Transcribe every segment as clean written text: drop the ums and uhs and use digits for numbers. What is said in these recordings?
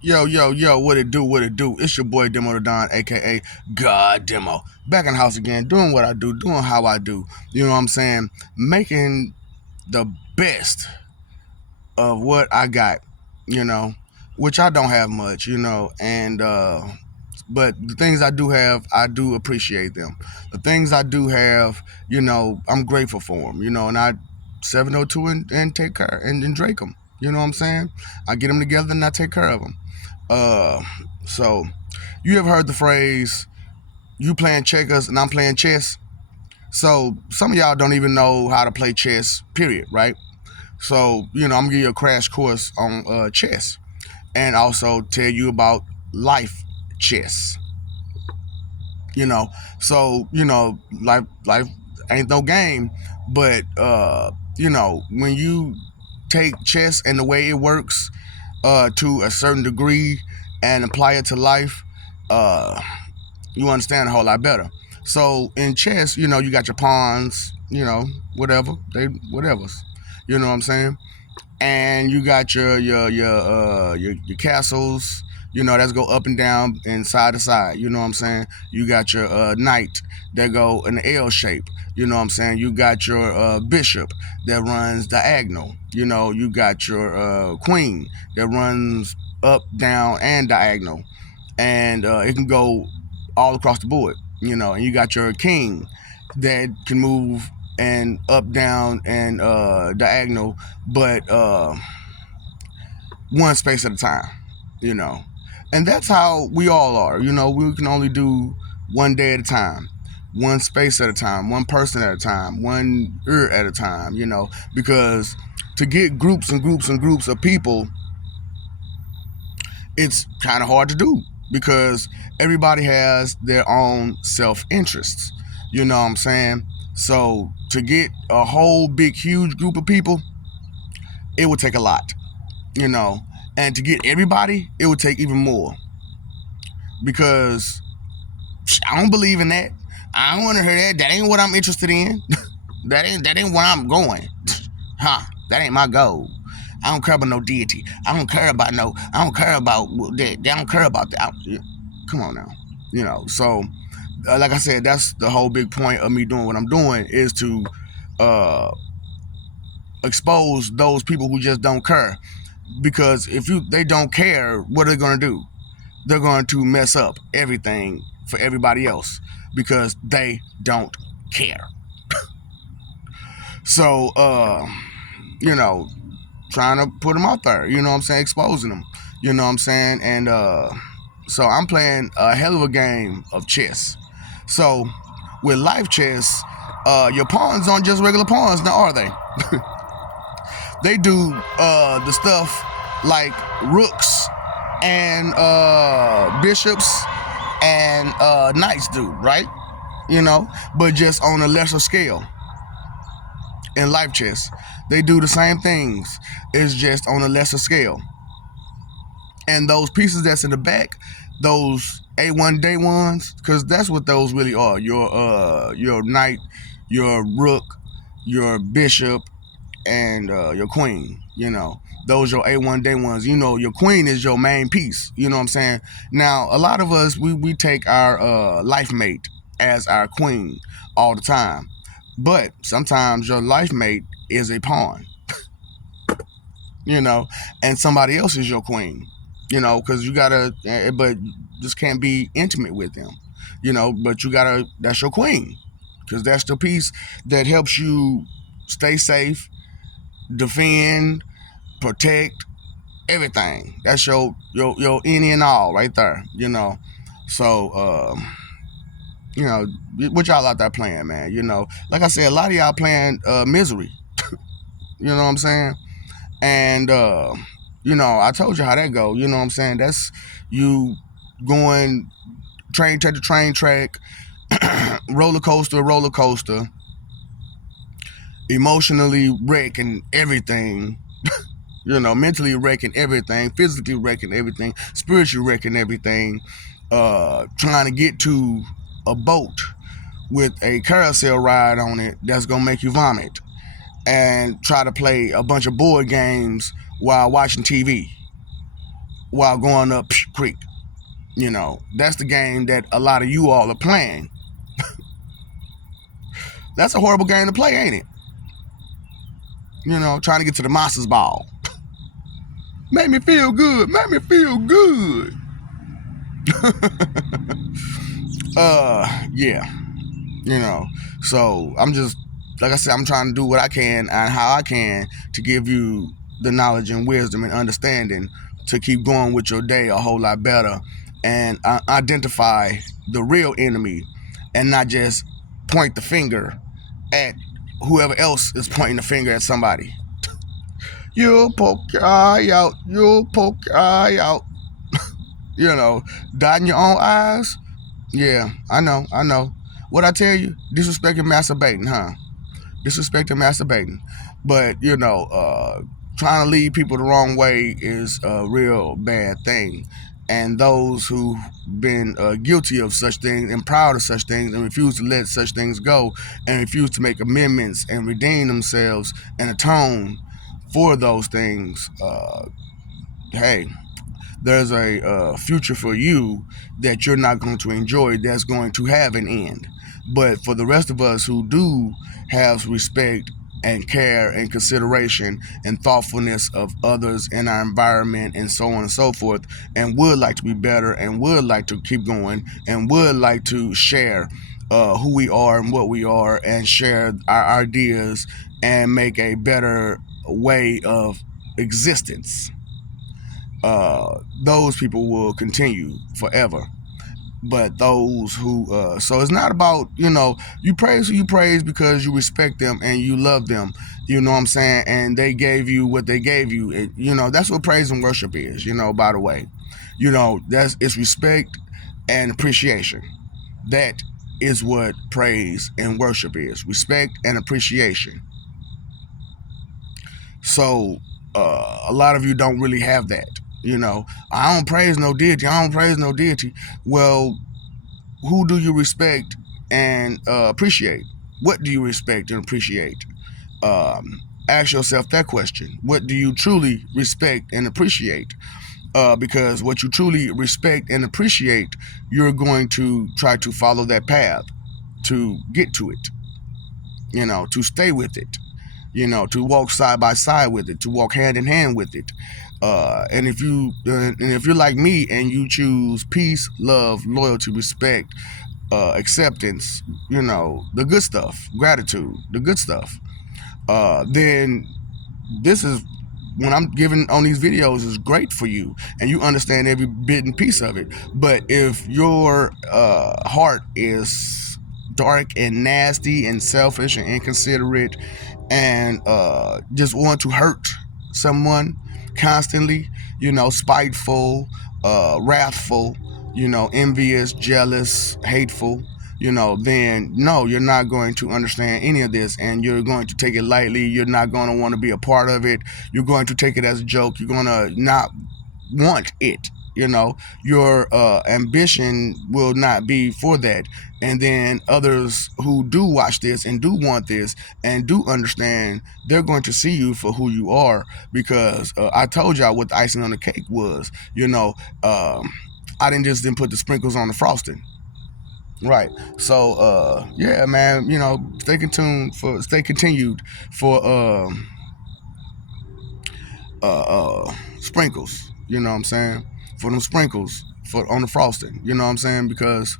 Yo, yo, yo, what it do, what it do? It's your boy Demo the Don, aka God Demo. Back in the house again, doing what I do, doing how I do. You know what I'm saying? Making the best of what I got, you know, which I don't have much, and but the things I do have, I do appreciate them. The things I do have, I'm grateful for them, and I 702 and take care and Drake them. You know what I'm saying? I get them together and I take care of them. Uh, so you have heard the phrase, you playing checkers and I'm playing chess. So some of y'all don't even know how to play chess, period, right? So, I'm gonna give you a crash course on chess and also tell you about life chess. You know, so, life ain't no game, but when you take chess and the way it works to a certain degree and apply it to life, uh, you understand a whole lot better. So in chess, you got your pawns, whatever they whatever's, you know what I'm saying, and you got your castles, that's go up and down and side to side. You know what I'm saying? You got your knight that go in the L shape. You know what I'm saying? You got your bishop that runs diagonal. You got your queen that runs up, down, and diagonal, and it can go all across the board. And you got your king that can move and up, down, and diagonal, but one space at a time. You know, and that's how we all are. We can only do one day at a time, one space at a time, one person at a time, one at a time. Because to get groups and groups and groups of people, it's kind of hard to do because everybody has their own self interests. You know what I'm saying? So to get a whole big, huge group of people, it would take a lot, you know. And to get everybody, it would take even more because I don't believe in that. I don't want to hear that. That ain't what I'm interested in. that ain't where I'm going. Huh? That ain't my goal. I don't care about no deity. I don't care about no. I don't care about that. They don't care about that. Come on now. So like I said, that's the whole big point of me doing what I'm doing is to uh, expose those people who just don't care. Because if they don't care, what are they gonna do? They're going to mess up everything for everybody else because they don't care. So you know, trying to put them out there, you know what I'm saying, exposing them, you know what I'm saying, and so I'm playing a hell of a game of chess. So with life chess, your pawns aren't just regular pawns, now are they? They do the stuff like rooks and bishops and knights do, right? But just on a lesser scale. In life chess, they do the same things. It's just on a lesser scale. And those pieces that's in the back, those A1 day ones, because that's what those really are. Your knight, your rook, your bishop, and your queen. Those your A1 day ones. Your queen is your main piece. You know what I'm saying? Now, a lot of us we take our life mate as our queen all the time, but sometimes your life mate is a pawn. And somebody else is your queen. Because you gotta, but just can't be intimate with them. But you gotta. That's your queen, because that's the piece that helps you stay safe, defend, protect, everything. That's your any and all right there. So what y'all out there playing, man? Like I said, a lot of y'all playing misery. You know what I'm saying? And I told you how that go. You know what I'm saying? That's you going train track to train track, roller coaster, emotionally wrecking everything. Mentally wrecking everything, physically wrecking everything, spiritually wrecking everything, trying to get to a boat with a carousel ride on it that's gonna make you vomit, and try to play a bunch of board games while watching TV. while going up creek. You know, that's the game that a lot of you all are playing. That's a horrible game to play, ain't it? You know, trying to get to the monster's ball. Make me feel good. Make me feel good. Yeah. You know, so I'm just, like I said, I'm trying to do what I can and how I can to give you the knowledge and wisdom and understanding to keep going with your day a whole lot better and identify the real enemy and not just point the finger at whoever else is pointing the finger at somebody. You'll poke your eye out. You'll poke your eye out. You know, dotting your own eyes. Yeah, I know. What I tell you? Disrespecting, masturbating, huh? Disrespecting, masturbating. But, you know, trying to lead people the wrong way is a real bad thing. And those who've been guilty of such things and proud of such things and refuse to let such things go and refuse to make amendments and redeem themselves and atone for those things, hey, there's a future for you that you're not going to enjoy that's going to have an end. But for the rest of us who do have respect and care and consideration and thoughtfulness of others in our environment and so on and so forth, and would like to be better and would like to keep going and would like to share who we are and what we are and share our ideas and make a better way of existence, those people will continue forever. But those who so it's not about, you know, you praise who you praise because you respect them and you love them, you know what I'm saying, and they gave you what they gave you. You know, that's what praise and worship is, you know, by the way. You know, it's respect and appreciation. That is what praise and worship is: respect and appreciation. So a lot of you don't really have that. You know, I don't praise no deity. I don't praise no deity. Well, who do you respect and appreciate? What do you respect and appreciate? Ask yourself that question. What do you truly respect and appreciate? Because what you truly respect and appreciate, you're going to try to follow that path to get to it, you know, to stay with it, you know, to walk side by side with it, to walk hand in hand with it. And if you're like me and you choose peace, love, loyalty, respect, acceptance, you know, the good stuff, gratitude, the good stuff, then this is when I'm giving on these videos is great for you and you understand every bit and piece of it. But if your heart is dark and nasty and selfish and inconsiderate and just want to hurt someone constantly, you know, spiteful, wrathful, you know, envious, jealous, hateful, you know, then no, you're not going to understand any of this and you're going to take it lightly. You're not going to want to be a part of it. You're going to take it as a joke. You're going to not want it. You know, your ambition will not be for that. And then others who do watch this and do want this and do understand, they're going to see you for who you are because I told y'all what the icing on the cake was. You know, I didn't put the sprinkles on the frosting. Right. So yeah, man, you know, stay continued for sprinkles, you know what I'm saying? For them sprinkles for on the frosting, you know what I'm saying? Because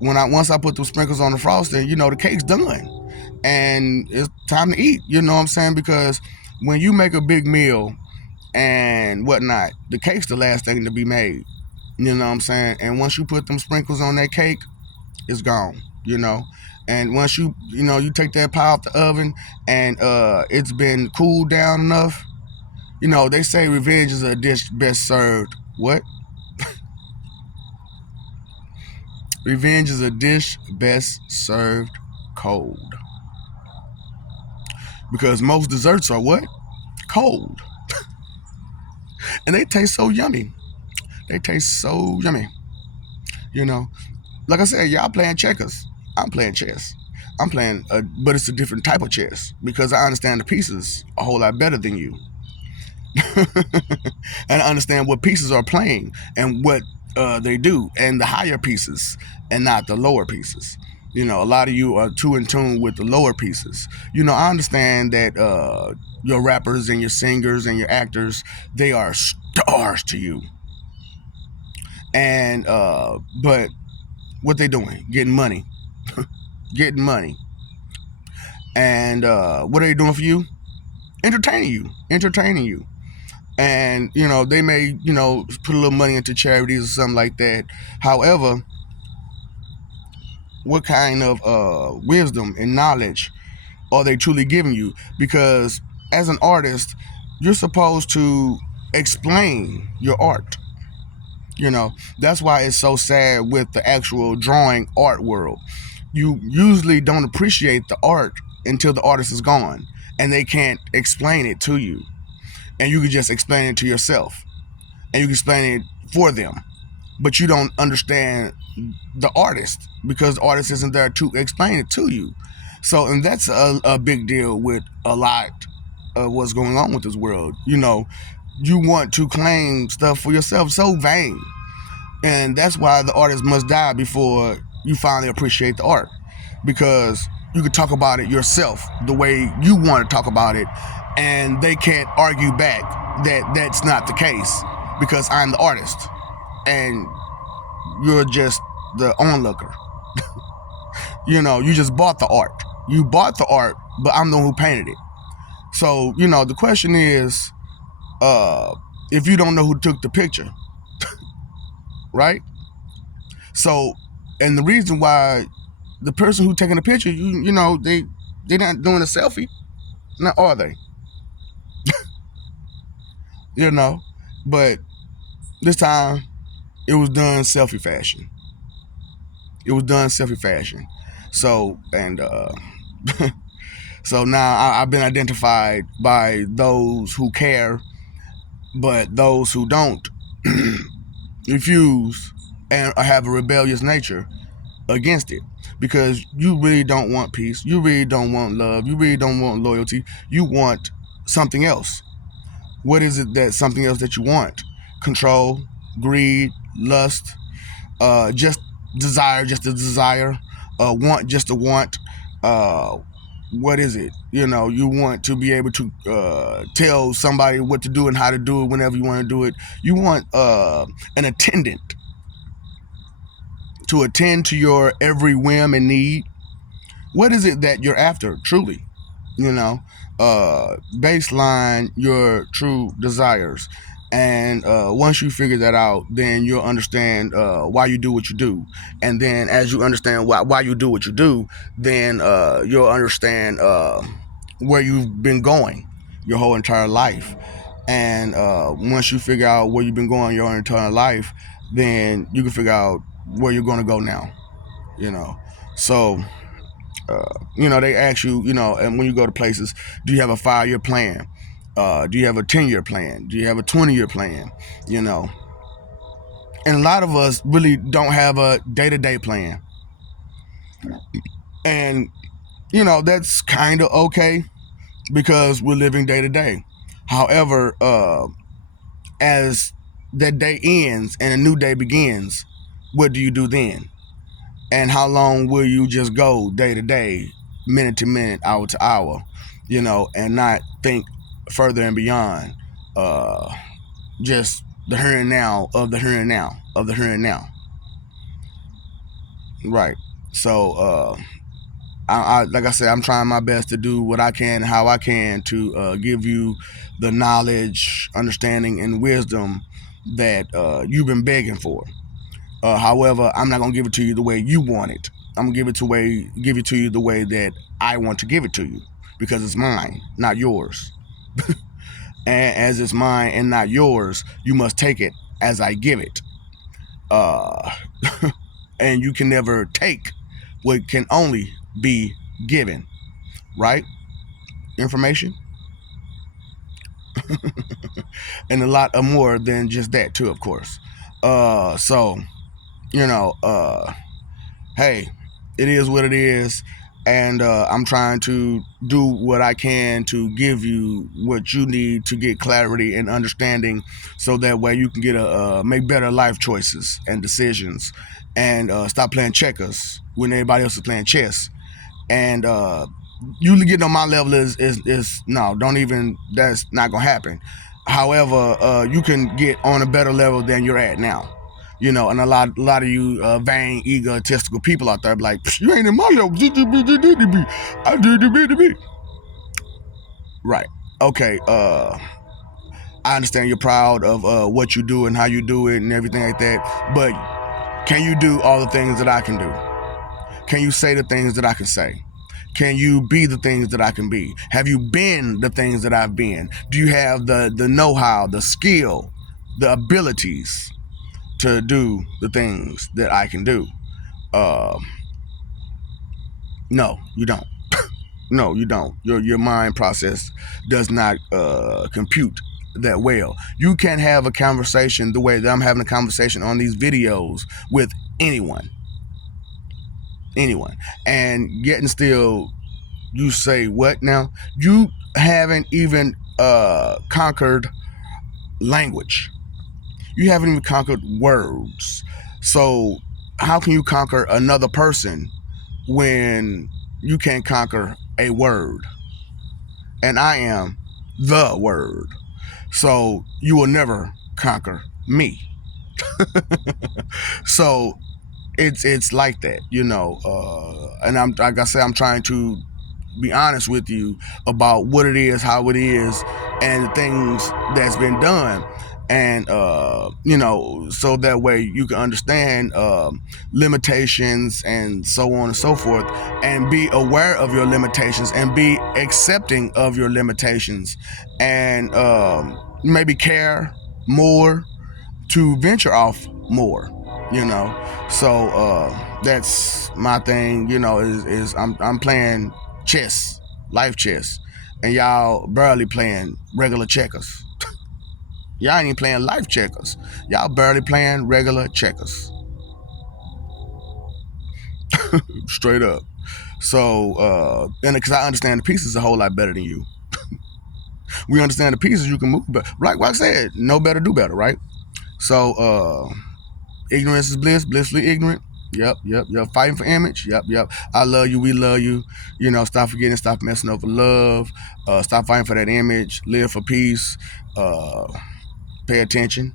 once I put those sprinkles on the frosting, you know, the cake's done. And it's time to eat, you know what I'm saying? Because when you make a big meal and whatnot, the cake's the last thing to be made. You know what I'm saying? And once you put them sprinkles on that cake, it's gone, you know. And once you take that pie out the oven and it's been cooled down enough, you know, they say revenge is a dish best served. What? Revenge is a dish best served cold. Because most desserts are what? Cold. And they taste so yummy. They taste so yummy. You know, like I said, y'all playing checkers. I'm playing chess. I'm playing, but it's a different type of chess because I understand the pieces a whole lot better than you. and understand what pieces are playing and what they do, and the higher pieces and not the lower pieces. A lot of you are too in tune with the lower pieces. I understand that your rappers and your singers and your actors, they are stars to you, and but what they doing? Getting money, getting money, and what are they doing for you? Entertaining you. And they may put a little money into charities or something like that. However, what kind of wisdom and knowledge are they truly giving you? Because as an artist, you're supposed to explain your art. That's why it's so sad with the actual drawing art world. You usually don't appreciate the art until the artist is gone and they can't explain it to you, and you can just explain it to yourself, and you can explain it for them, but you don't understand the artist because the artist isn't there to explain it to you. So, and that's a big deal with a lot of what's going on with this world. You want to claim stuff for yourself, so vain. And that's why the artist must die before you finally appreciate the art, because you can talk about it yourself the way you want to talk about it, and they can't argue back that that's not the case, because I'm the artist and you're just the onlooker. You just bought the art. You bought the art, but I'm the one who painted it. So, the question is, if you don't know who took the picture, right? So, and the reason why the person who taking the picture, they're not doing a selfie, now are they? But this time it was done selfie fashion. It was done selfie fashion. So, and so now I've been identified by those who care, but those who don't refuse and have a rebellious nature against it, because you really don't want peace, you really don't want love, you really don't want loyalty, you want something else. What is it, that something else that you want? Control, greed, lust, just desire, just a desire, want, just a want. What is it? You want to be able to tell somebody what to do and how to do it whenever you want to do it. You want an attendant to attend to your every whim and need. What is it that you're after, truly? Baseline your true desires. And once you figure that out, then you'll understand why you do what you do. And then as you understand why you do what you do, then you'll understand where you've been going your whole entire life. And once you figure out where you've been going your entire life, then you can figure out where you're going to go now. So they ask you, and when you go to places, do you have a 5-year plan? Do you have a 10-year plan? Do you have a 20-year plan? And a lot of us really don't have a day-to-day plan. And, that's kind of okay because we're living day to day. However, as that day ends and a new day begins, what do you do then? And how long will you just go day to day, minute to minute, hour to hour, and not think further and beyond just the here and now of the here and now of the here and now. Right. So, I like I said, I'm trying my best to do what I can, how I can, to give you the knowledge, understanding, and wisdom that you've been begging for. However, I'm not gonna give it to you the way you want it. I'm gonna give it to you the way that I want to give it to you, because it's mine, not yours. And as it's mine and not yours, you must take it as I give it. Uh, and you can never take what can only be given, right? Information, and a lot of more than just that too, of course. So, hey, it is what it is. and I'm trying to do what I can to give you what you need to get clarity and understanding, so that way you can get make better life choices and decisions, and stop playing checkers when everybody else is playing chess. And you getting on my level is no, don't even. That's not gonna happen. However, you can get on a better level than you're at now. And a lot of you vain, egotistical people out there be like, you ain't in my level. I did the. Right. Okay. I understand you're proud of what you do and how you do it and everything like that. But can you do all the things that I can do? Can you say the things that I can say? Can you be the things that I can be? Have you been the things that I've been? Do you have the know-how, the skill, the abilities to do the things that I can do? No, you don't. No, you don't. Your mind process does not compute that well. You can have a conversation the way that I'm having a conversation on these videos with anyone, and yet and still you say what now? You haven't even conquered language. You haven't even conquered words. So how can you conquer another person when you can't conquer a word? And I am the word. So you will never conquer me. So it's like that, and I'm, like I said, I'm trying to be honest with you about what it is, how it is, and the things that's been done. And so that way you can understand limitations and so on and so forth, and be aware of your limitations and be accepting of your limitations, and maybe care more to venture off more. So that's my thing. Is I'm playing chess, life chess, and y'all barely playing regular checkers. Y'all ain't even playing life checkers. Y'all barely playing regular checkers. Straight up. So and because I understand the pieces a whole lot better than you. We understand the pieces, you can move better. Like what I said, know better, do better, right? So ignorance is bliss, blissfully ignorant. Yep. Fighting for image. Yep. I love you, we love you. Stop forgetting, stop messing over love. Stop fighting for that image. Live for peace. Pay attention.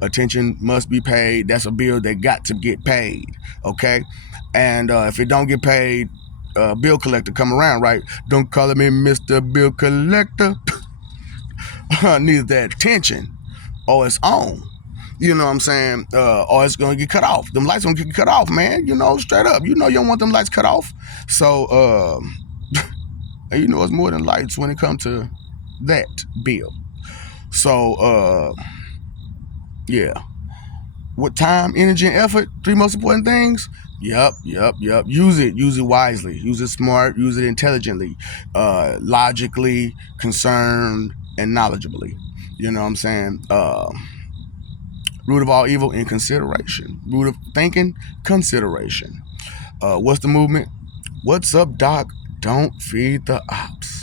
Attention must be paid. That's a bill that got to get paid. Okay? And if it don't get paid, bill collector come around, right? Don't call me Mr. Bill Collector. Needs that attention or it's on. You know what I'm saying? Or it's gonna get cut off. Them lights gonna get cut off, man. Straight up. You don't want them lights cut off. So it's more than lights when it comes to that bill. So yeah. With time, energy, and effort, 3 most important things. Yep. Use it wisely. Use it smart. Use it intelligently, logically, concerned, and knowledgeably. You know what I'm saying? Root of all evil, inconsideration. Root of thinking, consideration. What's the movement? What's up, Doc? Don't feed the ops.